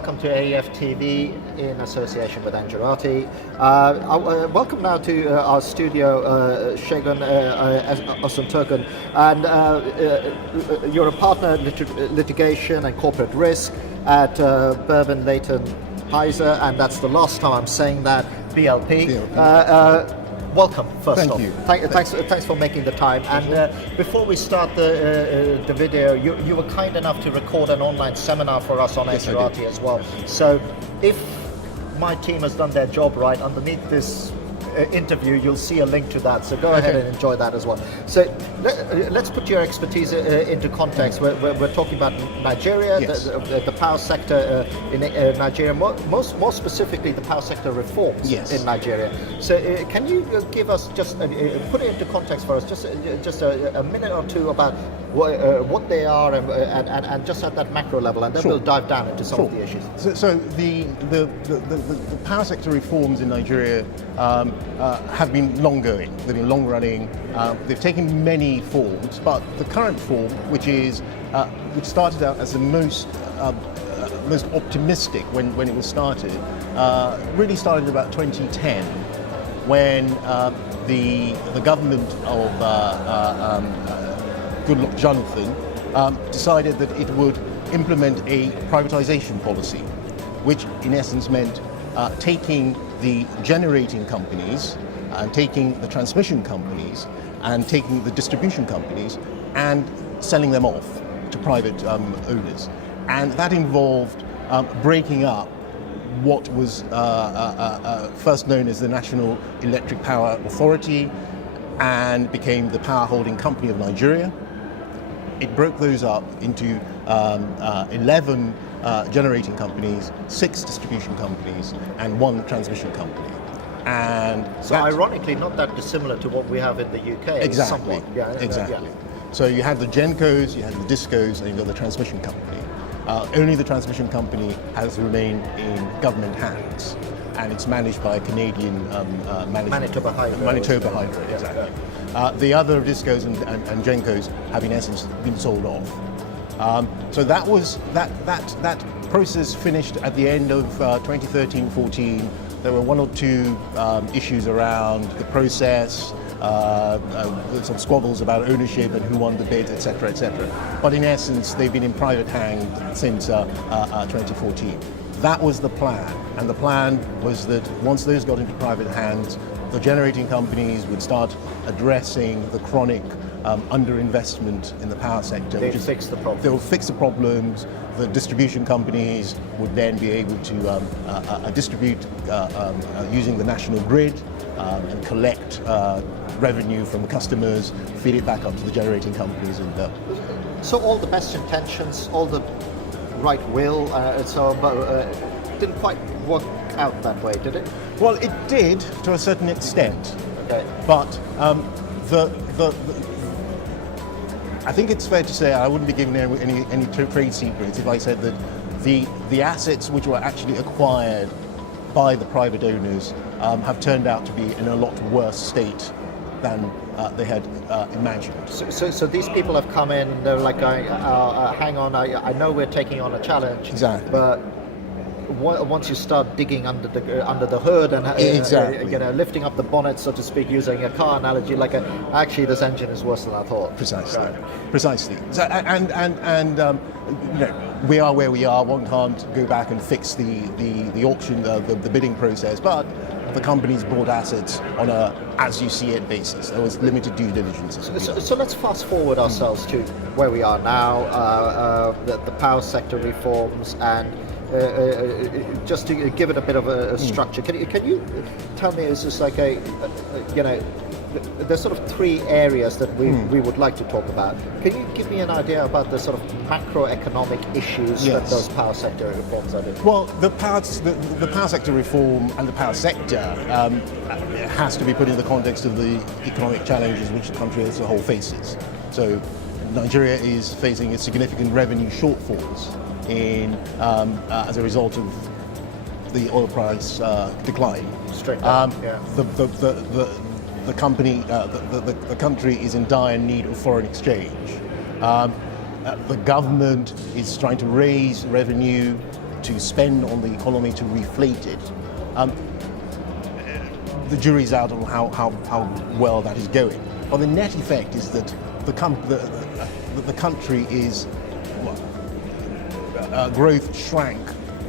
welcome to AEF TV in association with Angelati. Welcome now to our studio, Segun Osuntokun, and you're a partner in litigation and corporate risk at Berwin, Leighton, Paisner, and that's the last time I'm saying that, BLP. Welcome, first off. Thanks for making the time. And before we start the video, you were kind enough to record an online seminar for us on Angelati as well. So if my team has done their job right, underneath this interview, you'll see a link to that. So go ahead and enjoy that as well. So let's put your expertise into context. We're talking about Nigeria, the power sector in Nigeria, more specifically the power sector reforms in Nigeria. So can you give us just put it into context for us, just a minute or two about what they are and just at that macro level, and then we'll dive down into some of the issues. So the power sector reforms in Nigeria have been long going. They've been long running. They've taken many forms, but the current form, which started out as the most optimistic when it was started, really started about 2010, when the government of Goodluck Jonathan decided that it would implement a privatization policy, which in essence meant taking the generating companies and taking the transmission companies and taking the distribution companies and selling them off to private owners. And that involved breaking up what was first known as the National Electric Power Authority and became the Power Holding Company of Nigeria. It broke those up into 11 generating companies, 6 distribution companies, and 1 transmission company. And so ironically, not that dissimilar to what we have in the UK. Exactly. Somewhat. Exactly. So you had the GenCos, you had the DISCos, and you got the transmission company. Only the transmission company has remained in government hands, and it's managed by a Canadian Manitoba Hydro. Manitoba Hydro, exactly. The other DISCos and GenCos have in essence been sold off. So that was that process finished at the end of 2013-14. There were 1 or 2 issues around the process, some squabbles about ownership and who won the bid, etc., etc. But in essence, they've been in private hands since 2014. That was the plan, and the plan was that once those got into private hands, the generating companies would start addressing the chronic underinvestment in the power sector. They'd fix the problem. They would fix the problems. The distribution companies would then be able to distribute using the national grid and collect revenue from the customers, feed it back up to the generating companies. And so all the best intentions, all the right will, and so on, but didn't quite work out that way, did it? Well, it did to a certain extent. Okay. But I think it's fair to say I wouldn't be giving any trade secrets if I said that the assets which were actually acquired by the private owners have turned out to be in a lot worse state than they had imagined. So these people have come in, they're like going, hang on, I know we're taking on a challenge, exactly, but once you start digging under the hood and lifting up the bonnet, so to speak, using a car analogy, actually this engine is worse than I thought. Precisely. So, and we are where we are. One can't go back and fix the auction, the bidding process, but the companies bought assets on a as you see it basis. There was limited due diligence. So let's fast forward ourselves to where we are now, the power sector reforms, and just to give it a bit of a structure. Can you tell me, is this like there's sort of 3 areas that we would like to talk about. Can you give me an idea about the sort of macroeconomic issues that those power sector reforms are doing? Well, the power sector reform and the power sector has to be put in the context of the economic challenges which the country as a whole faces. So Nigeria is facing a significant revenue shortfalls as a result of the oil price decline. Straight down, The country is in dire need of foreign exchange. The government is trying to raise revenue to spend on the economy to reflate it. The jury's out on how well that is going. But the net effect is that the country is, growth shrank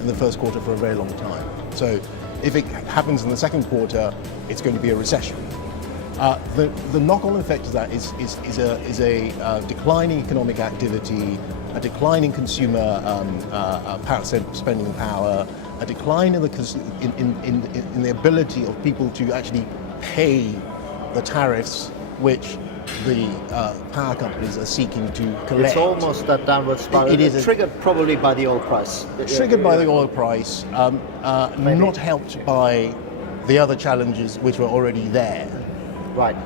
in the first quarter for a very long time. So if it happens in the second quarter, it's going to be a recession. The knock-on effect of that is a declining economic activity, a decline in consumer spending power, a decline in the ability of people to actually pay the tariffs which the power companies are seeking to collect. It's almost that downward spiral. It is triggered probably by the oil price. Triggered by the oil price, not helped by the other challenges which were already there. Right.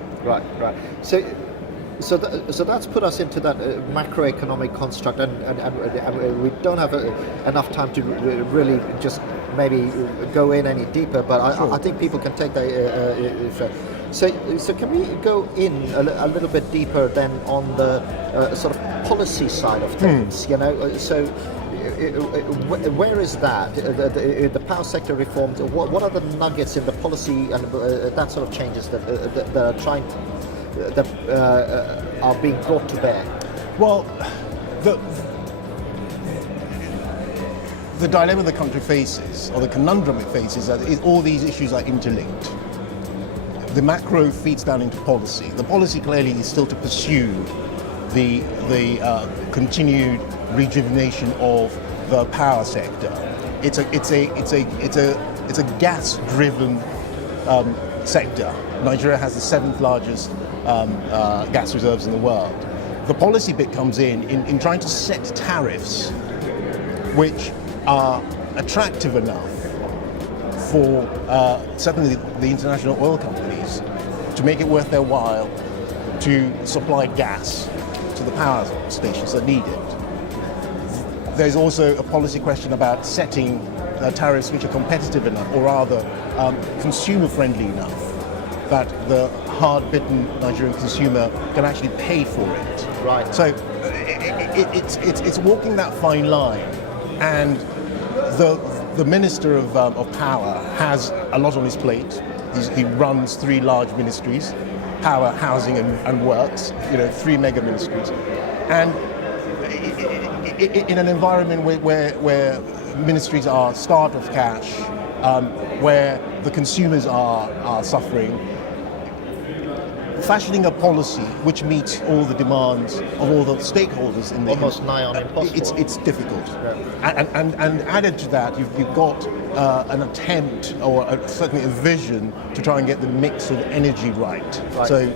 So that's put us into that macroeconomic construct, and we don't have enough time to really just maybe go in any deeper. But Sure. I think people can take that. So can we go in a little bit deeper then on the sort of policy side of things? You know, so. Where is that? The power sector reforms. What are the nuggets in the policy and that sort of changes that are being brought to bear? Well, the dilemma the country faces, or the conundrum it faces, is all these issues are interlinked. The macro feeds down into policy. The policy clearly is still to pursue the continued rejuvenation of the power sector. It's a gas-driven sector. Nigeria has the 7th largest gas reserves in the world. The policy bit comes in trying to set tariffs which are attractive enough for certainly the international oil companies to make it worth their while to supply gas to the power stations that need it. There's also a policy question about setting tariffs which are competitive enough, or rather consumer-friendly enough, that the hard-bitten Nigerian consumer can actually pay for it. Right. So it's walking that fine line, and the Minister of Power has a lot on his plate. He runs 3 large ministries: Power, Housing, and Works. 3 mega ministries, and in an environment where ministries are starved of cash, where the consumers are suffering, fashioning a policy which meets all the demands of all the stakeholders in the almost nigh on impossible. It's difficult, and added to that, you've got an attempt, or certainly a vision, to try and get the mix of energy right. So,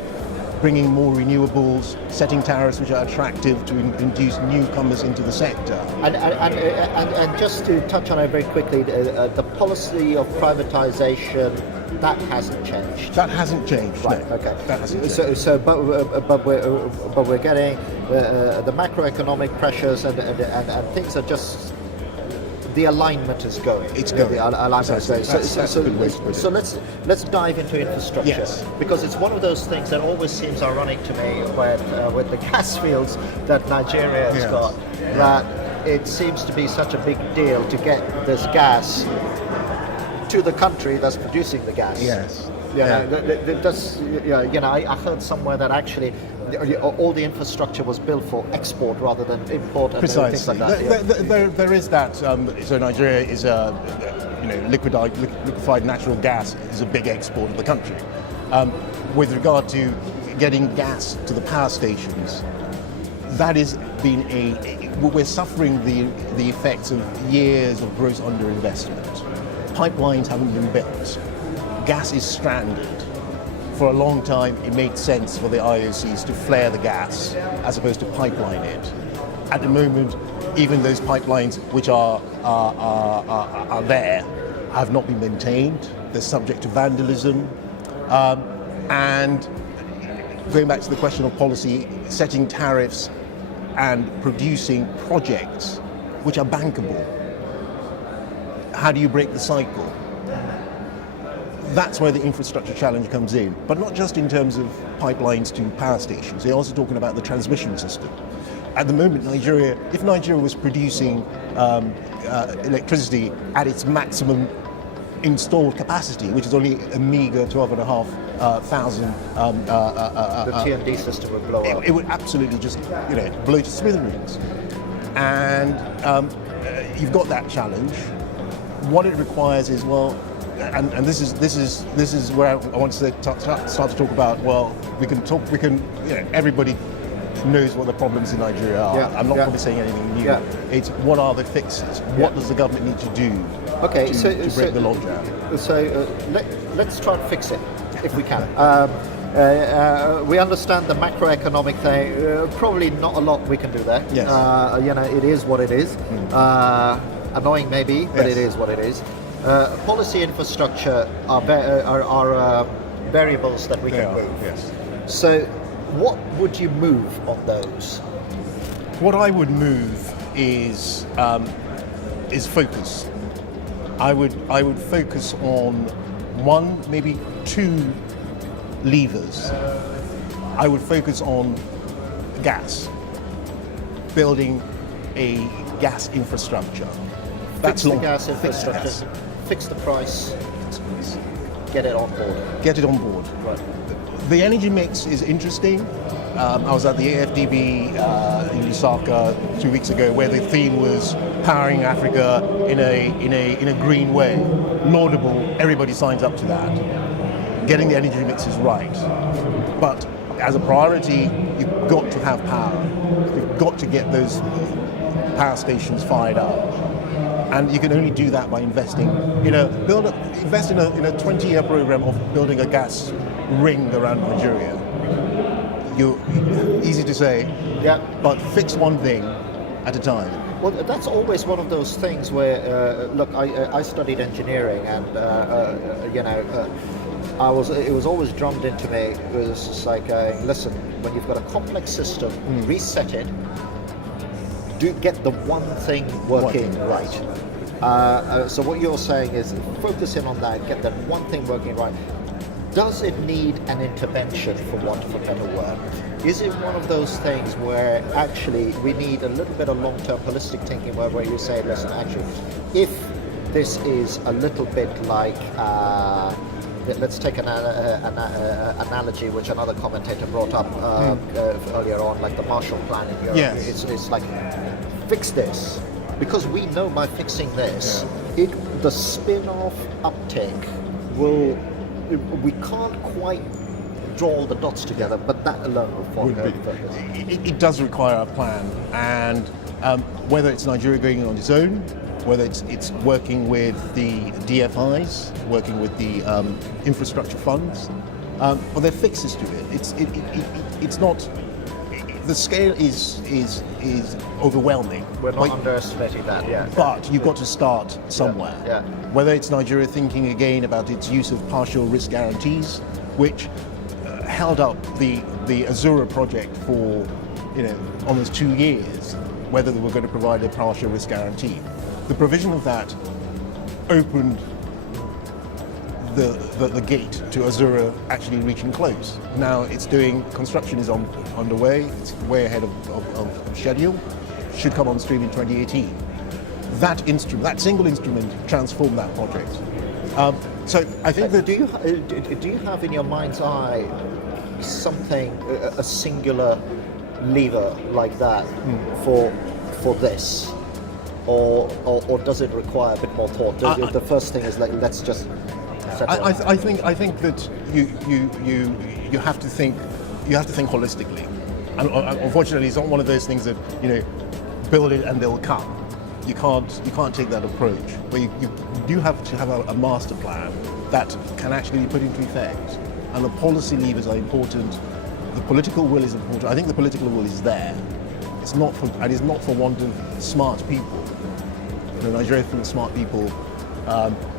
bringing more renewables, setting tariffs which are attractive to induce newcomers into the sector. And just to touch on it very quickly, the policy of privatization, that hasn't changed. That hasn't changed. Right. No, okay. That hasn't changed. But we're getting the macroeconomic pressures, and things are just. The alignment is going. It's going. The alignment is going. So let's dive into infrastructure. Yes. Because it's one of those things that always seems ironic to me with the gas fields that Nigeria has got, that it seems to be such a big deal to get this gas to the country that's producing the gas. Yes. I heard somewhere that actually all the infrastructure was built for export rather than import and things like that. There is that. So Nigeria is liquefied natural gas is a big export of the country. With regard to getting gas to the power stations, that has been we're suffering the effects of years of gross underinvestment. Pipelines haven't been built. Gas is stranded. For a long time, it made sense for the IOCs to flare the gas as opposed to pipeline it. At the moment, even those pipelines which are there have not been maintained. They're subject to vandalism. And going back to the question of policy, setting tariffs and producing projects which are bankable. How do you break the cycle? That's where the infrastructure challenge comes in, but not just in terms of pipelines to power stations. They're also talking about the transmission system. at the moment, if Nigeria was producing electricity at its maximum installed capacity, which is only a meager 12,500. The T&D system would blow up. It would absolutely just, blow to smithereens. And you've got that challenge. What it requires is, and this is where I want to start to talk about. Well, everybody knows what the problems in Nigeria are. I'm not probably saying anything new. It's what are the fixes? What does the government need to do to break the logjam? So let's try and fix it if we can. We understand the macroeconomic thing. Probably not a lot we can do there. Yes. It is what it is. Annoying maybe, but it is what it is. Policy infrastructure are variables that we can move. Yes. So, what would you move on those? What I would move is focus. I would focus on one, maybe two levers. I would focus on gas, building a gas infrastructure. Fix the gas infrastructure, fix the price, get it on board. Get it on board. Right. The energy mix is interesting. I was at the AFDB in Lusaka 2 weeks ago, where the theme was powering Africa in a green way. Laudable. Everybody signs up to that. Getting the energy mix is right, but as a priority, you've got to have power. You've got to get those power stations fired up. And you can only do that by investing. Invest in a 20-year program of building a gas ring around Nigeria. Easy to say, but fix one thing at a time. Well, that's always one of those things where, look, I studied engineering, and it was always drummed into me. It was just like, listen, when you've got a complex system, reset it. Do get the one thing working right. So what you're saying is focus in on that, get that one thing working right. Does it need an intervention, for want of a better word? Is it one of those things where actually we need a little bit of long-term holistic thinking where you say, listen, actually, if this is a little bit like, let's take an analogy which another commentator brought up earlier on, like the Marshall Plan in Europe. Yes. It's like, fix this. Because we know by fixing this, the spin-off uptake we can't quite draw all the dots together, but that alone will form a focus. It does require a plan, and whether it's Nigeria going on its own, whether it's working with the DFIs, working with the infrastructure funds, well, there are fixes to it. It's not. The scale is overwhelming. We're not underestimating that, But you've got to start somewhere. Yeah. Whether it's Nigeria thinking again about its use of partial risk guarantees, which held up the Azura project for almost 2 years, whether they were going to provide a partial risk guarantee. The provision of that opened the gate to Azura actually reaching close. Now construction is underway, it's way ahead of schedule, should come on stream in 2018. That single instrument transformed that project. So I think that... Do you have in your mind's eye something, a singular lever like that for this? Or does it require a bit more thought? The first thing is like, let's just... I think that you have to think holistically, and unfortunately, it's not one of those things that build it and they'll come. You can't take that approach. But you do have to have a master plan that can actually be put into effect, and the policy levers are important. The political will is important. I think the political will is there. It's not for want of smart people. Nigeria full of smart people.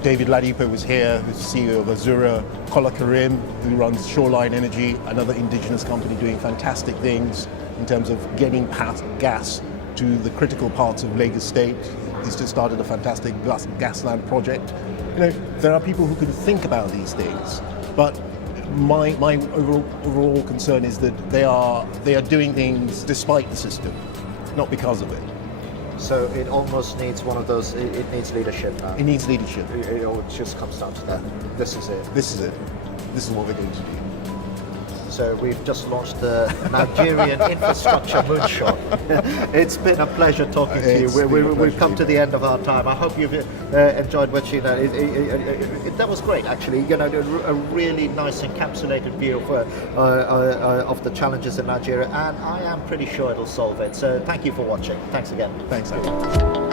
David Ladipo was here, who's CEO of Azura. Kola Karim, who runs Shoreline Energy, another indigenous company doing fantastic things in terms of getting past gas to the critical parts of Lagos State. He's just started a fantastic gasland project. There are people who can think about these things, but my overall concern is that they are doing things despite the system, not because of it. So it almost needs one of those. It needs leadership now. It needs leadership. It just comes down to that. This is it. This is it. This is what we're going to do. So we've just launched the Nigerian infrastructure moonshot. It's been a pleasure talking to you. We've come to the end of our time. I hope you've enjoyed watching that. That was great, actually. You know, a really nice encapsulated view of the challenges in Nigeria, and I am pretty sure it'll solve it. So thank you for watching. Thanks again. Thanks, Andy.